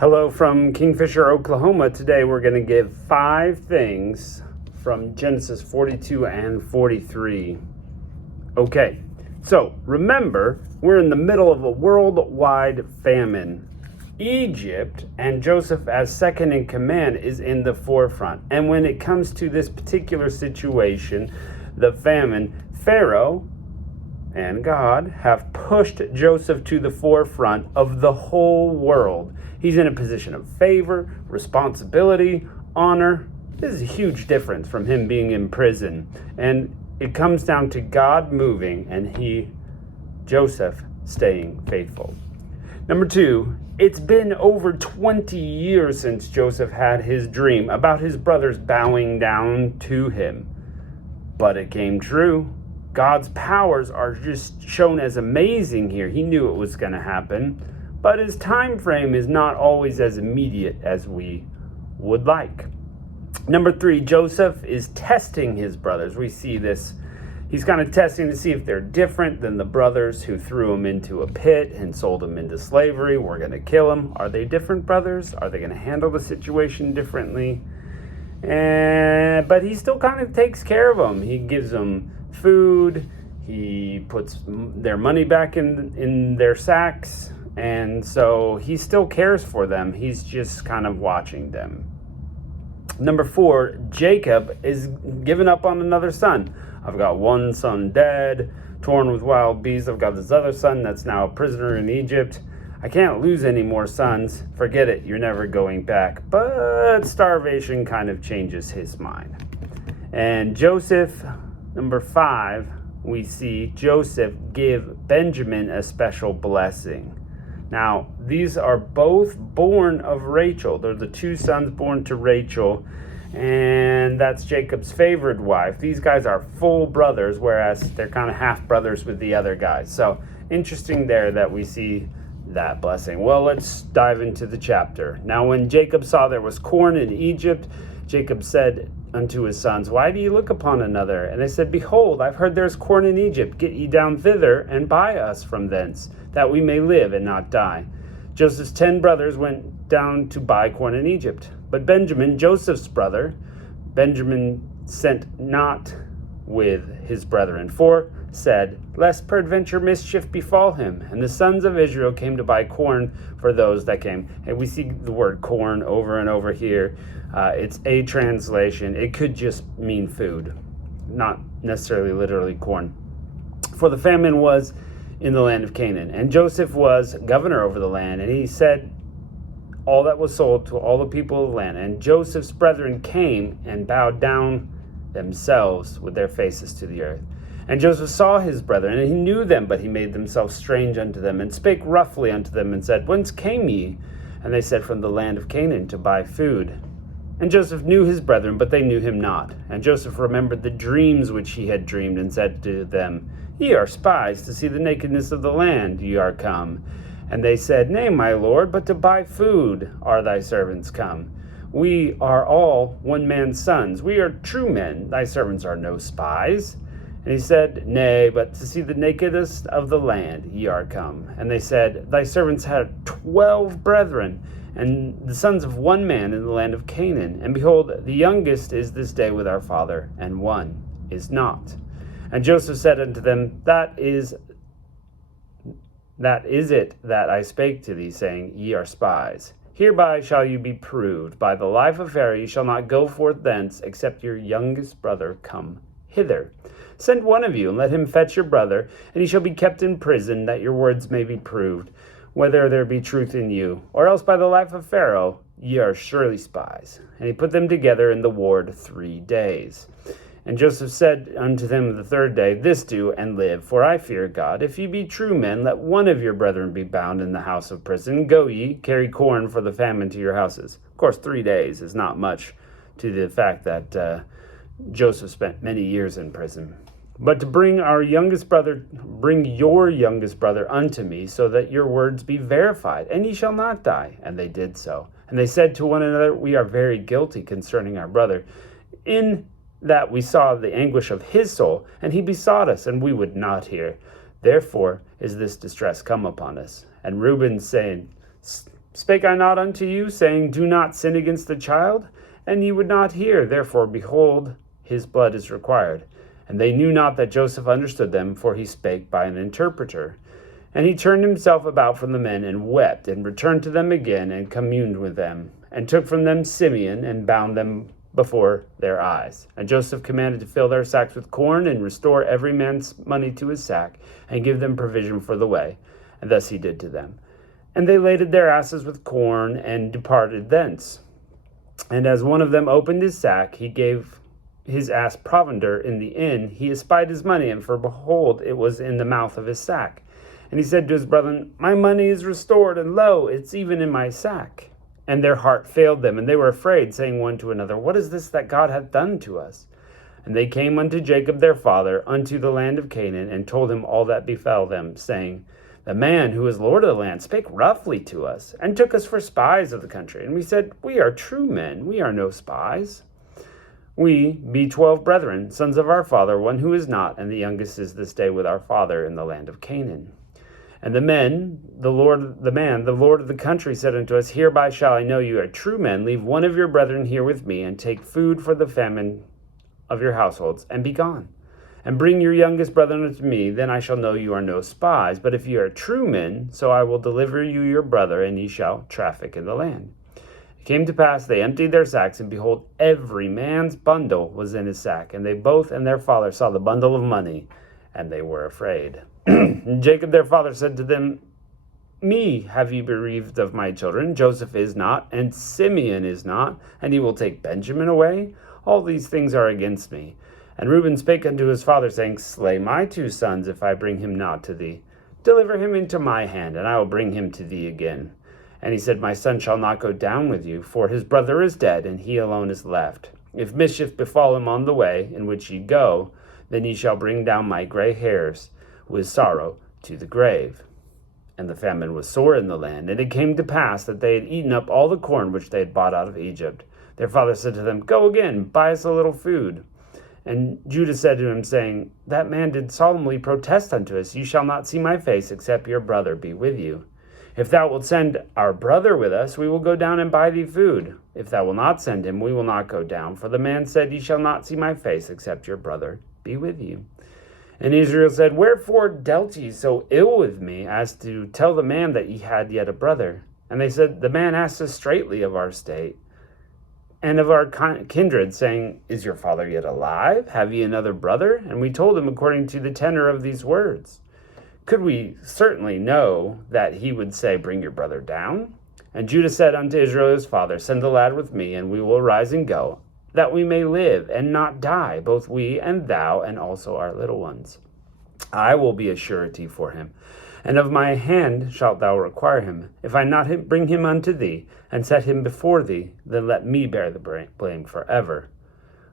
Hello from Kingfisher, Oklahoma. Today we're going to give 5 things from Genesis 42 and 43. Okay, so remember, we're in the middle of a worldwide famine. Egypt and Joseph as second in command is in the forefront. And when it comes to this particular situation, the famine, Pharaoh and God have pushed Joseph to the forefront of the whole world. He's in a position of favor, responsibility, honor. This is a huge difference from him being in prison. And it comes down to God moving and Joseph, staying faithful. Number 2, it's been over 20 years since Joseph had his dream about his brothers bowing down to him. But it came true. God's powers are just shown as amazing here. He knew it was going to happen, but his time frame is not always as immediate as we would like. Number 3, Joseph is testing his brothers. We see this. He's kind of testing to see if they're different than the brothers who threw him into a pit and sold him into slavery. We're going to kill him. Are they different brothers? Are they going to handle the situation differently? But he still kind of takes care of them. He gives them food. He puts their money back in their sacks. And so he still cares for them. He's just kind of watching them. Number 4, Jacob is giving up on another son. I've got one son dead, torn with wild beasts. I've got this other son that's now a prisoner in Egypt. I can't lose any more sons. Forget it. You're never going back. But starvation kind of changes his mind. And Joseph, number 5, we see Joseph give Benjamin a special blessing. Now, these are both born of Rachel. They're the 2 sons born to Rachel, and that's Jacob's favored wife. These guys are full brothers, whereas they're kind of half brothers with the other guys. So interesting there that we see that blessing. Well, let's dive into the chapter. Now, when Jacob saw there was corn in Egypt, Jacob said unto his sons, Why do you look upon another? And they said, Behold, I've heard there is corn in Egypt. Get ye down thither, and buy us from thence, that we may live and not die. Joseph's 10 brothers went down to buy corn in Egypt. But Benjamin, Joseph's brother, Benjamin sent not with his brethren, for said, Lest peradventure mischief befall him. And the sons of Israel came to buy corn for those that came. And we see the word corn over and over here. It's a translation. It could just mean food, not necessarily literally corn. For the famine was in the land of Canaan, and Joseph was governor over the land, and he said all that was sold to all the people of the land. And Joseph's brethren came and bowed down themselves with their faces to the earth. And Joseph saw his brethren, and he knew them, but he made themselves strange unto them, and spake roughly unto them, and said, Whence came ye? And they said, From the land of Canaan, to buy food. And Joseph knew his brethren, but they knew him not. And Joseph remembered the dreams which he had dreamed, and said to them, Ye are spies, to see the nakedness of the land ye are come. And they said, Nay, my lord, but to buy food are thy servants come. We are all one man's sons. We are true men. Thy servants are no spies. And he said, Nay, but to see the nakedness of the land ye are come. And they said, Thy servants had 12 brethren, and the sons of one man in the land of Canaan. And behold, the youngest is this day with our father, and one is not. And Joseph said unto them, That is it that I spake to thee, saying, Ye are spies. Hereby shall you be proved. By the life of Pharaoh ye shall not go forth thence, except your youngest brother come hither. Send one of you, and let him fetch your brother, and he shall be kept in prison, that your words may be proved, whether there be truth in you. Or else by the life of Pharaoh ye are surely spies. And he put them together in the ward 3 days. And Joseph said unto them the 3rd day, This do, and live, for I fear God. If ye be true men, let one of your brethren be bound in the house of prison. Go ye, carry corn for the famine to your houses. Of course, 3 days is not much to the fact that Joseph spent many years in prison. But to bring your youngest brother unto me, so that your words be verified, and ye shall not die. And they did so. And they said to one another, We are very guilty concerning our brother, in that we saw the anguish of his soul, and he besought us, and we would not hear. Therefore is this distress come upon us. And Reuben saying, Spake I not unto you, saying, do not sin against the child? And ye would not hear. Therefore, behold, his blood is required. And they knew not that Joseph understood them, for he spake by an interpreter. And he turned himself about from the men, and wept, and returned to them again, and communed with them, and took from them Simeon, and bound them before their eyes. And Joseph commanded to fill their sacks with corn, and restore every man's money to his sack, and give them provision for the way. And thus he did to them. And they laded their asses with corn, and departed thence. And as one of them opened his sack, he gave his ass provender in the inn. He espied his money, and for behold, it was in the mouth of his sack. And he said to his brethren, my money is restored, and lo, it's even in my sack. And their heart failed them, and they were afraid, saying one to another, what is this that God hath done to us? And they came unto Jacob their father, unto the land of Canaan, and told him all that befell them, saying, the man who is Lord of the land spake roughly to us, and took us for spies of the country. And we said, we are true men, we are no spies. We be 12 brethren, sons of our father, one who is not, and the youngest is this day with our father in the land of Canaan. And the Lord of the country said unto us, hereby shall I know you are true men. Leave one of your brethren here with me, and take food for the famine of your households, and be gone. And bring your youngest brethren unto me, then I shall know you are no spies. But if ye are true men, so I will deliver you your brother, and ye shall traffic in the land. It came to pass, they emptied their sacks, and behold, every man's bundle was in his sack. And they both and their father saw the bundle of money, and they were afraid. And Jacob their father said to them, me have ye bereaved of my children. Joseph is not, and Simeon is not, and he will take Benjamin away. All these things are against me. And Reuben spake unto his father, saying, slay my 2 sons, if I bring him not to thee. Deliver him into my hand, and I will bring him to thee again. And he said, my son shall not go down with you, for his brother is dead, and he alone is left. If mischief befall him on the way in which ye go, then ye shall bring down my gray hairs with sorrow to the grave. And the famine was sore in the land, and it came to pass that they had eaten up all the corn which they had bought out of Egypt. Their father said to them, go again, buy us a little food. And Judah said to him, saying, that man did solemnly protest unto us, you shall not see my face, except your brother be with you. If thou wilt send our brother with us, we will go down and buy thee food. If thou wilt not send him, we will not go down. For the man said, ye shall not see my face, except your brother be with you. And Israel said, wherefore dealt ye so ill with me, as to tell the man that ye had yet a brother? And they said, the man asked us straitly of our state, and of our kindred, saying, is your father yet alive? Have ye another brother? And we told him according to the tenor of these words. Could we certainly know that he would say, bring your brother down? And Judah said unto Israel his father, send the lad with me, and we will arise and go, that we may live and not die, both we and thou, and also our little ones. I will be a surety for him, and of my hand shalt thou require him. If I not bring him unto thee, and set him before thee, then let me bear the blame forever.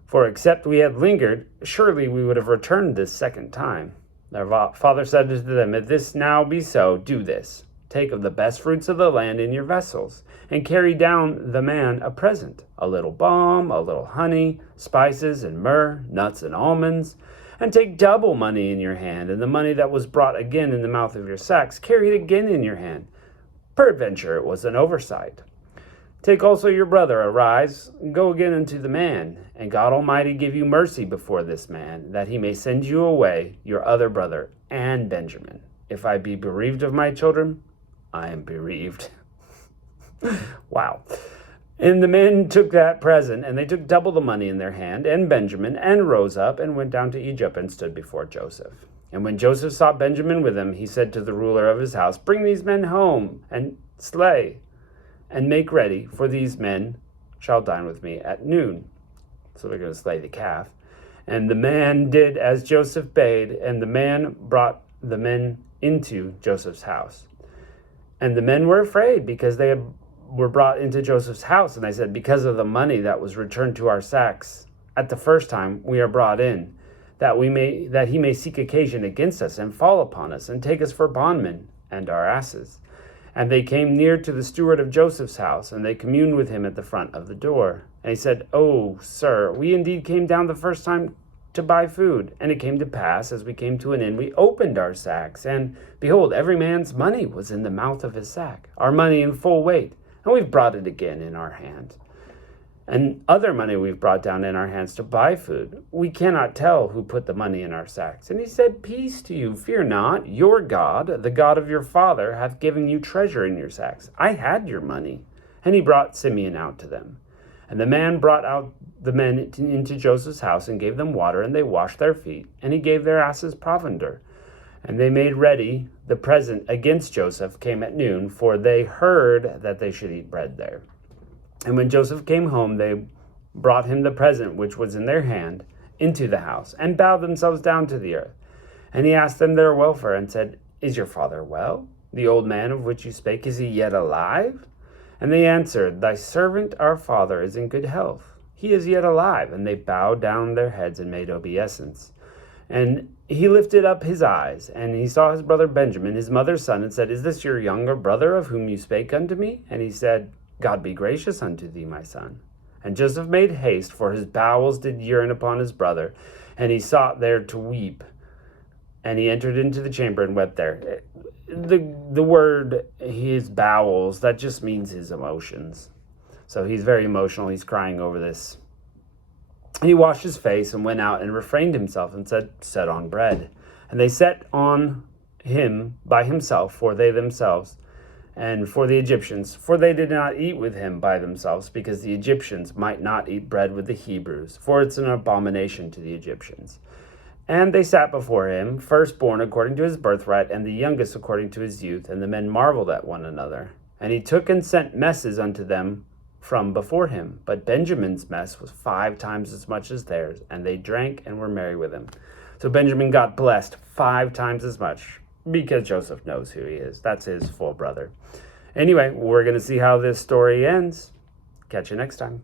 For except we had lingered, surely we would have returned this second time. Their father said to them, if this now be so, do this. Take of the best fruits of the land in your vessels, and carry down the man a present, a little balm, a little honey, spices and myrrh, nuts and almonds. And take double money in your hand, and the money that was brought again in the mouth of your sacks, carry it again in your hand. Peradventure it was an oversight. Take also your brother, arise, and go again unto the man, and God Almighty give you mercy before this man, that he may send you away your other brother and Benjamin. If I be bereaved of my children, I am bereaved. Wow. And the men took that present, and they took double the money in their hand, and Benjamin, and rose up, and went down to Egypt, and stood before Joseph. And when Joseph saw Benjamin with him, he said to the ruler of his house, bring these men home, and slay, and make ready, for these men shall dine with me at noon. So they're going to slay the calf. And the man did as Joseph bade, and the man brought the men into Joseph's house. And the men were afraid, because they were brought into Joseph's house, and they said, because of the money that was returned to our sacks at the first time we are brought in, that he may seek occasion against us, and fall upon us, and take us for bondmen and our asses. And they came near to the steward of Joseph's house, and they communed with him at the front of the door. And he said, oh, sir, we indeed came down the first time to buy food. And it came to pass, as we came to an inn, we opened our sacks, and behold, every man's money was in the mouth of his sack, our money in full weight, and we've brought it again in our hand. And other money we've brought down in our hands to buy food. We cannot tell who put the money in our sacks. And he said, Peace to you, fear not. Your God, the God of your father, hath given you treasure in your sacks. I had your money. And he brought Simeon out to them. And the man brought out the men into Joseph's house and gave them water, and they washed their feet. And he gave their asses provender. And they made ready the present against Joseph came at noon, for they heard that they should eat bread there. And when Joseph came home, they brought him the present which was in their hand into the house, and bowed themselves down to the earth. And he asked them their welfare, and said, Is your father well? The old man of which you spake, is he yet alive? And they answered, Thy servant our father is in good health. He is yet alive. And they bowed down their heads and made obeisance. And he lifted up his eyes, and he saw his brother Benjamin, his mother's son, and said, Is this your younger brother of whom you spake unto me? And he said, God be gracious unto thee, my son. And Joseph made haste, for his bowels did yearn upon his brother, and he sought there to weep. And he entered into the chamber and wept there. The word, his bowels, that just means his emotions. So he's very emotional. He's crying over this. And he washed his face and went out and refrained himself and said, Set on bread. And they set on him by himself, for they themselves, and for the Egyptians, for they did not eat with him by themselves, because the Egyptians might not eat bread with the Hebrews, for it's an abomination to the Egyptians. And they sat before him, firstborn according to his birthright, and the youngest according to his youth. And the men marveled at one another. And he took and sent messes unto them from before him. But Benjamin's mess was 5 times as much as theirs, and they drank and were merry with him. So Benjamin got blessed 5 times as much, because Joseph knows who he is. That's his full brother. Anyway, we're going to see how this story ends. Catch you next time.